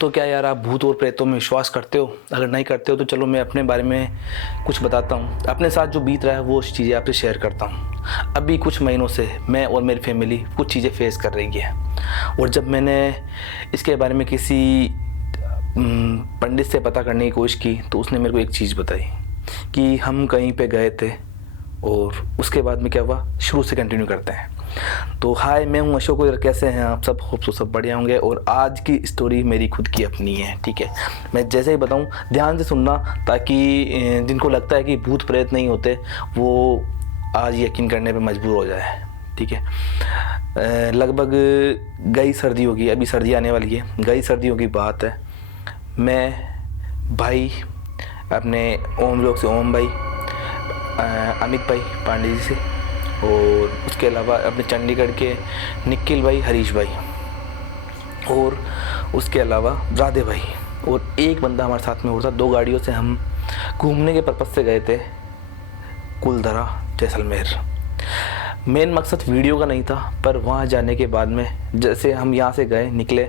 तो क्या यार आप भूत और प्रेतों में विश्वास करते हो? अगर नहीं करते हो तो चलो मैं अपने बारे में कुछ बताता हूँ। अपने साथ जो बीत रहा है वो चीज़ें आपसे शेयर करता हूँ। अभी कुछ महीनों से मैं और मेरी फैमिली कुछ चीज़ें फेस कर रही है, और जब मैंने इसके बारे में किसी पंडित से पता करने की कोशिश की तो उसने मेरे को एक चीज़ बताई कि हम कहीं पे गए थे, और उसके बाद में क्या हुआ शुरू से कंटिन्यू करते हैं। तो हाय, मैं हूँ अशोक। कैसे हैं आप सब? होप सो सब बढ़िया होंगे। और आज की स्टोरी मेरी खुद की अपनी है, ठीक है। मैं जैसे ही बताऊँ ध्यान से सुनना, ताकि जिनको लगता है कि भूत प्रेत नहीं होते वो आज यकीन करने पे मजबूर हो जाए, ठीक है। लगभग गई सर्दी होगी, अभी सर्दी आने वाली है, गई सर्दियों की बात है। मैं भाई अपने ओम लोग से ओम भाई, अमित भाई पांडे जी से, और उसके अलावा अपने चंडीगढ़ के निखिल भाई, हरीश भाई, और उसके अलावा राधे भाई, और एक बंदा हमारे साथ में और था। 2 गाड़ियों से हम घूमने के पर्पज़ से गए थे कुलधरा जैसलमेर। मेन मकसद वीडियो का नहीं था, पर वहाँ जाने के बाद में जैसे हम यहाँ से गए निकले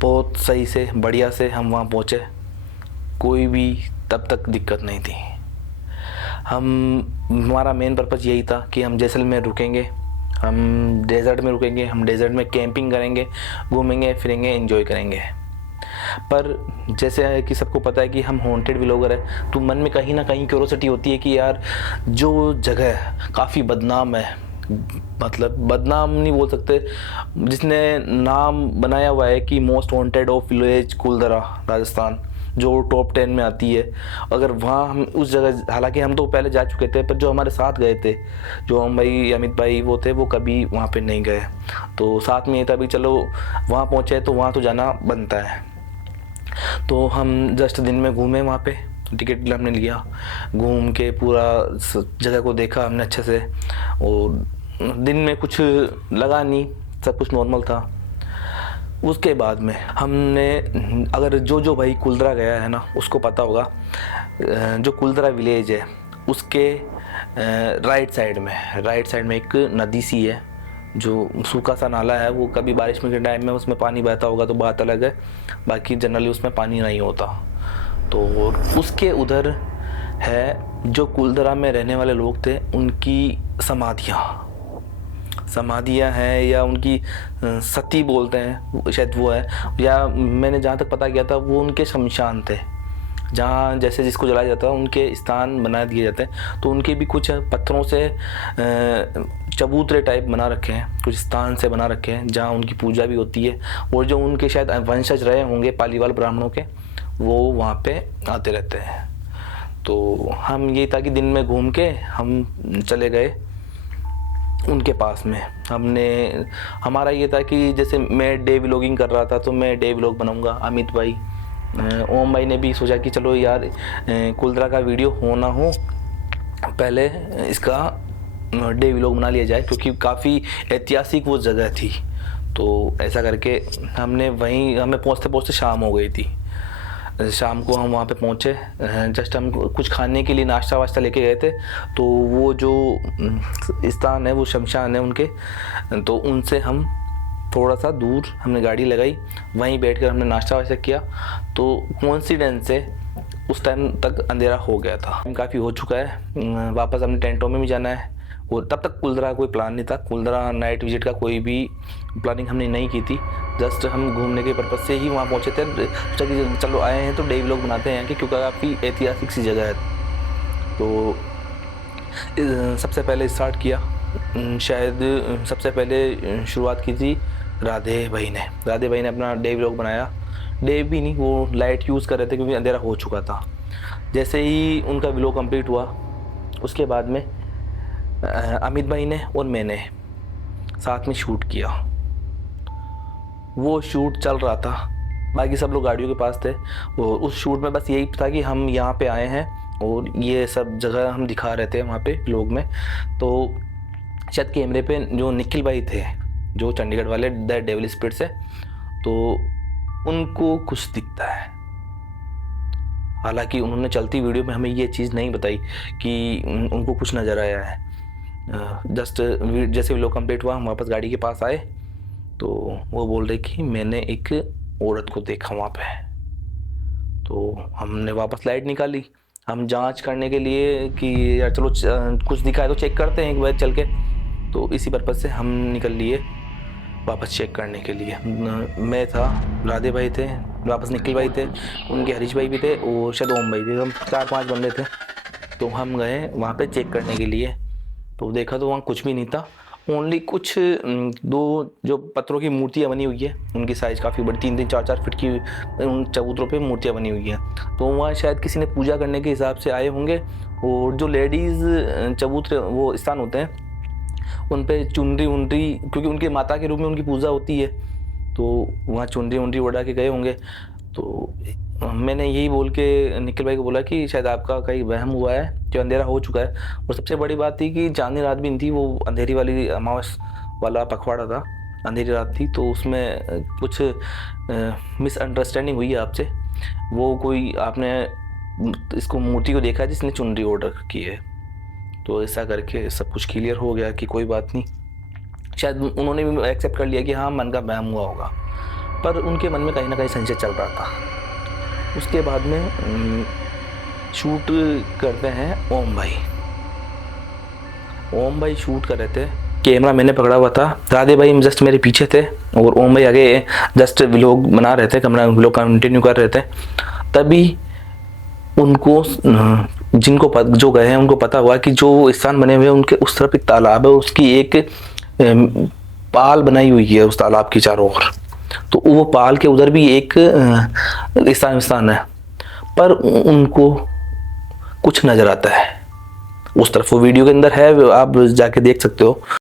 बहुत सही से बढ़िया से हम वहाँ पहुँचे, कोई भी तब तक दिक्कत नहीं थी। हमारा मेन पर्पज़ यही था कि हम जैसलमेर रुकेंगे, हम डेजर्ट में रुकेंगे, हम डेजर्ट में कैंपिंग करेंगे, घूमेंगे फिरेंगे, एंजॉय करेंगे। पर जैसे है कि सबको पता है कि हम हॉन्टेड व्लॉगर है, तो मन में कहीं ना कहीं क्यूरोसिटी होती है कि यार जो जगह काफ़ी बदनाम है, मतलब बदनाम नहीं बोल सकते, जिसने नाम बनाया हुआ है कि most haunted of village Kuldhara Rajasthan, जो टॉप 10 में आती है। अगर वहाँ हम उस जगह, हालांकि हम तो पहले जा चुके थे, पर जो हमारे साथ गए थे, जो हम भाई अमित भाई वो थे, वो कभी वहाँ पे नहीं गए। तो साथ में ये था भी चलो वहाँ पहुँचे तो वहाँ तो जाना बनता है। तो हम जस्ट दिन में घूमे वहाँ पे, टिकट हमने लिया, घूम के पूरा जगह को देखा हमने अच्छे से, और दिन में कुछ लगा नहीं, सब कुछ नॉर्मल था। उसके बाद में हमने, अगर जो भाई कुलधरा गया है ना उसको पता होगा, जो कुलधरा विलेज है उसके राइट साइड में एक नदी सी है, जो सूखा सा नाला है। वो कभी बारिश में के टाइम में उसमें पानी बहता होगा तो बात अलग है, बाकी जनरली उसमें पानी नहीं होता। तो उसके उधर है जो कुलधरा में रहने वाले लोग थे, उनकी समाधियाँ हैं, या उनकी सती बोलते हैं शायद वो है, या मैंने जहाँ तक पता किया था वो उनके शमशान थे, जहाँ जैसे जिसको जलाया जाता है उनके स्थान बना दिए जाते हैं। तो उनके भी कुछ पत्थरों से चबूतरे टाइप बना रखे हैं, कुछ स्थान से बना रखे हैं जहाँ उनकी पूजा भी होती है, और जो उनके शायद वंशज रहे होंगे पालीवाल ब्राह्मणों के, वो वहाँ पे आते रहते हैं। तो हम ये था कि दिन में घूम के हम चले गए उनके पास में। हमारा ये था कि जैसे मैं डे व्लॉगिंग कर रहा था तो मैं डे व्लॉग बनाऊंगा, अमित भाई, ओम भाई ने भी सोचा कि चलो यार कुलधरा का वीडियो हो ना हो पहले इसका डे व्लॉग बना लिया जाए, क्योंकि काफ़ी ऐतिहासिक वो जगह थी। तो ऐसा करके हमें पहुँचते पहुँचते शाम हो गई थी। शाम को हम वहाँ पे पहुँचे, जस्ट हम कुछ खाने के लिए नाश्ता वाश्ता लेके गए थे। तो वो जो स्थान है, वो शमशान है उनके, तो उनसे हम थोड़ा सा दूर हमने गाड़ी लगाई, वहीं बैठकर हमने नाश्ता वाश्ता किया। तो कोइंसिडेंस से उस टाइम तक अंधेरा हो गया था, काफ़ी हो चुका है, वापस हमने टेंटों में भी जाना है। और तब तक कुलधरा कोई प्लान नहीं था, कुलधरा नाइट विजिट का कोई भी प्लानिंग हमने नहीं की थी। जस्ट हम घूमने के पर्पज़ से ही वहाँ पहुँचे थे, सोचा कि चलो आए हैं तो डे व्लॉग बनाते हैं, क्योंकि काफ़ी ऐतिहासिक सी जगह है। तो सबसे पहले स्टार्ट किया, शायद सबसे पहले शुरुआत की थी राधे भाई ने अपना डे व्लॉग बनाया। डे भी नहीं, वो लाइट यूज़ कर रहे थे क्योंकि अंधेरा हो चुका था। जैसे ही उनका व्लॉग कंप्लीट हुआ, उसके बाद में अमित भाई ने और मैंने साथ में शूट किया। वो शूट चल रहा था, बाकी सब लोग गाड़ियों के पास थे। और उस शूट में बस यही था कि हम यहाँ पे आए हैं और ये सब जगह हम दिखा रहे थे वहाँ पे व्लॉग में। तो शायद कैमरे पे जो निखिल भाई थे, जो चंडीगढ़ वाले द डेविल स्पिरिट से, तो उनको कुछ दिखता है। हालांकि उन्होंने चलती वीडियो में हमें ये चीज़ नहीं बताई कि उनको कुछ नज़र आया है। जस्ट जैसे व्लॉग कंप्लीट हुआ, हम वापस गाड़ी के पास आए तो वो बोल रहे कि मैंने एक औरत को देखा वहाँ पे। तो हमने वापस लाइट निकाली, हम जांच करने के लिए कि यार चलो कुछ दिखा है तो चेक करते हैं एक बार चल के। तो इसी पर्पज़ से हम निकल लिए वापस चेक करने के लिए। मैं था, राधे भाई थे, वापस निखिल भाई थे, उनके हरीश भाई भी थे और शायद ओम भाई थे। हम 4-5 बंदे थे। तो हम गए वहाँ पे चेक करने के लिए। तो देखा तो वहाँ कुछ भी नहीं था। ओनली कुछ 2 जो पत्थरों की मूर्तियाँ बनी हुई है, उनकी साइज़ काफ़ी बड़ी, 3-3 4-4 फीट की उन चबूतरों पे मूर्तियाँ बनी हुई हैं। तो वहाँ शायद किसी ने पूजा करने के हिसाब से आए होंगे। और जो लेडीज़ चबूतरे वो स्थान होते हैं उन पे चुनरी उनरी, क्योंकि उनके माता के रूप में उनकी पूजा होती है, तो वहाँ चुनरी उनरी ओढ़ा के गए होंगे। तो मैंने यही बोल के निखिल भाई को बोला कि शायद आपका कहीं वहम हुआ है, जो अंधेरा हो चुका है। और सबसे बड़ी बात थी कि चांदनी रात भी नहीं थी, वो अंधेरी वाली अमावस वाला पखवाड़ा था, अंधेरी रात थी। तो उसमें कुछ मिसअंडरस्टैंडिंग हुई है आपसे। वो कोई आपने इसको मूर्ति को देखा जिसने चुनरी ओढ़ रखी है। तो ऐसा करके सब कुछ क्लियर हो गया कि कोई बात नहीं। शायद उन्होंने भी एक्सेप्ट कर लिया कि हाँ मन का वहम हुआ होगा, पर उनके मन में कहीं ना कहीं संशय चल रहा था। उसके बाद में शूट करते हैं ओम भाई। ओम भाई शूट कर रहे थे, कैमरा मैंने पकड़ा हुआ था, राधे भाई जस्ट मेरे पीछे थे और ओम भाई आगे जस्ट व्लॉग बना रहे थे, कैमरा व्लॉग कंटिन्यू कर रहे थे। तभी उनको जिनको जो गए हैं उनको पता हुआ कि जो स्थान बने हुए हैं उनके उस तरफ एक तालाब है, उसकी एक पाल बनाई हुई है उस तालाब की चारों ओर। तो वो पाल के उधर भी एक स्थान है, पर उनको कुछ नजर आता है उस तरफ। वो वीडियो के अंदर है, आप जाके देख सकते हो।